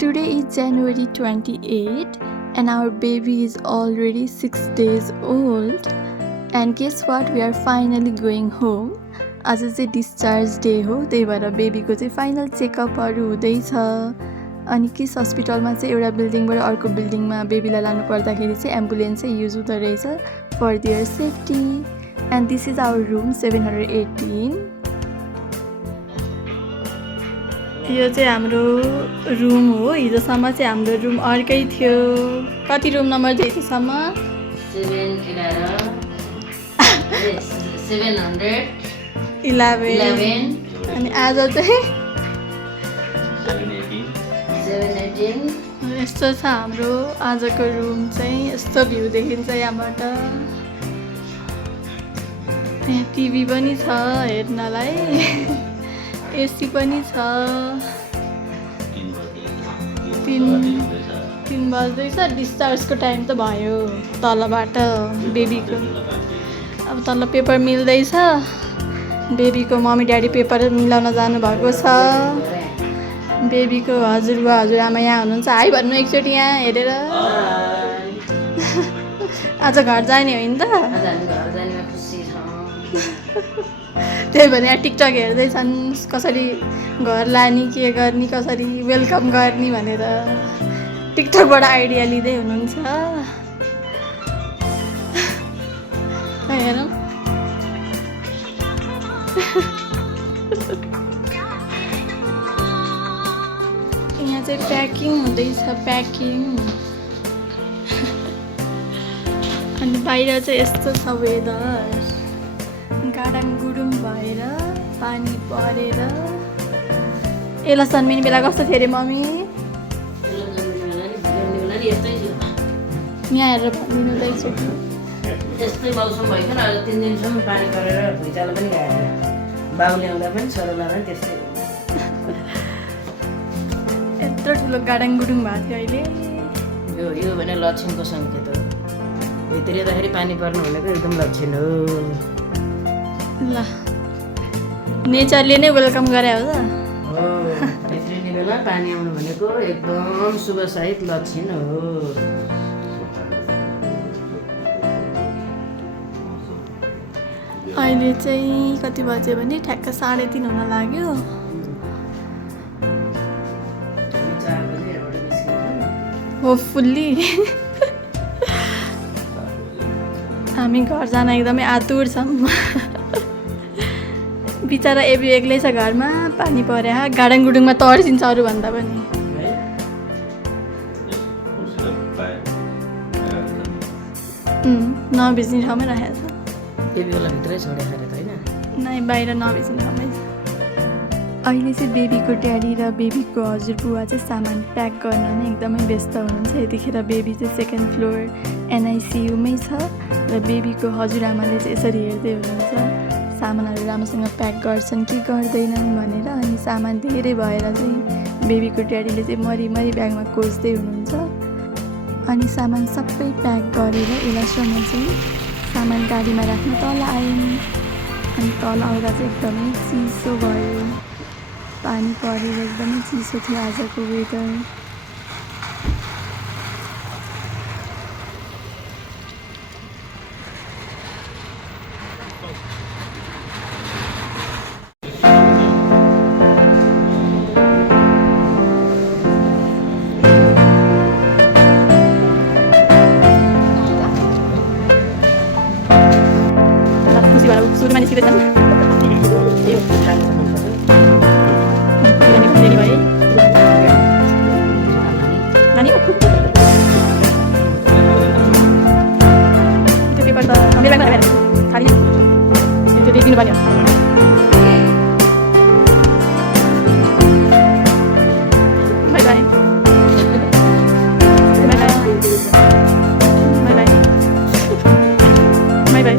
Today is January 28 and our baby is already 6 days old. And guess what? We are finally going home. आज चाहिँ discharge day हो, त्यही भएर बेबीको चाहिँ final चेकअपहरू हुँदैछ। अनि किस हस्पिटलमा चाहिँ एउटा बिल्डिङबाट अर्को बिल्डिङमा बेबीलाई लानु पर्दाखेरि चाहिँ एम्बुलेन्स चाहिँ युज हुँदो रहेछ for their safety. And this is our room 718। यो चाहिँ हाम्रो रुम हो। हिजोसम्म चाहिँ हाम्रो रुम अर्कै थियो। कति रुम नम्बर थियो हिजोसम्म? 711। अनि आज चाहिँ 718। यस्तो छ हाम्रो आजको रुम चाहिँ। यस्तो भ्यू देखिन्छ यहाँबाट। यहाँ टिभी पनि छ हेर्नलाई, एसी पनि छ। 3 बज्दैछ। डिस्चार्जको टाइम त भयो तलबाट बेबीको। अब तल पेपर मिल्दैछ। बेबीको मम्मी ड्याडी पेपर मिलाउन जानुभएको छ। बेबीको हजुरबा हजुरआमा यहाँ हुनुहुन्छ। हाई भन्नु एकचोटि यहाँ हेरेर। आज घर जाने हो नि त? त्यही भएर यहाँ टिकटक हेर्दैछन् कसरी घर लाने, के गर्ने, कसरी वेलकम गर्ने भनेर टिकटकबाट आइडिया लिँदै हुनुहुन्छ। हेरौँ यहाँ चाहिँ प्याकिङ हुँदैछ, प्याकिङ। अनि बाहिर चाहिँ यस्तो छ वेदर, गाडाङ गुडुङ भएर पानी परेर। यसलाई जन्मिने बेला कस्तो थियो अरे मम्मी? यहाँ हेरेर भनिदिनु हुँदैछ कि यस्तै मौसम भइकन 3 दिनसम्म पानी परेर भुइँचालो पनि गएको। बाउ ल्याउँदा पनि छोरो लाँदा त्यस्तै यत्रो ठुलो गाडाङ गुडुङ भएको थियो अहिले। यो भने लक्षणको सङ्केत हो। भित्रिँदाखेरि पानी पर्नु भनेको एकदम लक्षण हो। ल नेचरले नै वेलकम गरे हो त। हो, भित्रिने बेला पानी आउनु भनेको एकदम शुभसाहित लक्षण हो। अहिले चाहिँ कति बज्यो भने ठ्याक्क 3:30 हुन लाग्यो। होपफुल्ली हामी घर जान एकदमै आतुर छौँ। बिचरा एबी एक्लै छ घरमा, पानी परे गाडाङ गुडुङमा तर्सिन्छ अरूभन्दा पनि। नभिज्ने ठाउँमै राखेको छ। बेबीलाई भित्रै छोडेर होइन? नै, बाहिर नभिज्ने ठाउँमै छ। अहिले चाहिँ बेबीको ड्याडी र बेबीको हजुरबुवा चाहिँ सामान प्याक गर्न नै एकदमै व्यस्त हुनुहुन्छ। यतिखेर बेबी चाहिँ 2nd फ्लोर NICU-मै छ र बेबीको हजुरआमाले चाहिँ यसरी हेर्दै हुनुहुन्छ सामानहरू राम्रोसँग प्याक गर्छन् कि गर्दैनन् भनेर। अनि सामान धेरै भएर चाहिँ बेबीको ड्याडीले चाहिँ मरिमरि ब्यागमा कोच्दै हुनुहुन्छ। अनि सामान सबै प्याक गरेर यसलाई चाहिँ सामान गाडीमा राख्न तल आयौँ। अनि तल आउँदा चाहिँ एकदमै चिसो भयो, पानी परेर एकदमै चिसो थियो आजको वेदर। सुरुमा निस्किँदैछन्। त्यो पेपर त मेरो ब्यागमा राखेर खाली त्यो दिनु पर्यो। By by by by by by by.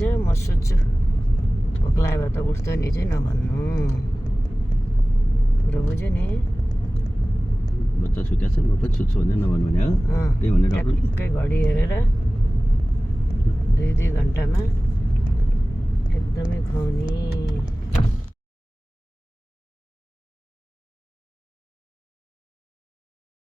बुझ्यो म सुत्छु भोक लाग्यो त उठ्थ्यो नि चाहिँ नभन्नु कुरो बुझ्यो नि बच्चा सुतेछ म पनि सुत्छु भने नभन्नु भने हो त्यही भने डक्टर ट्याक्कै घडी हेरेर 2-2 घन्टामा एकदमै खुवाउने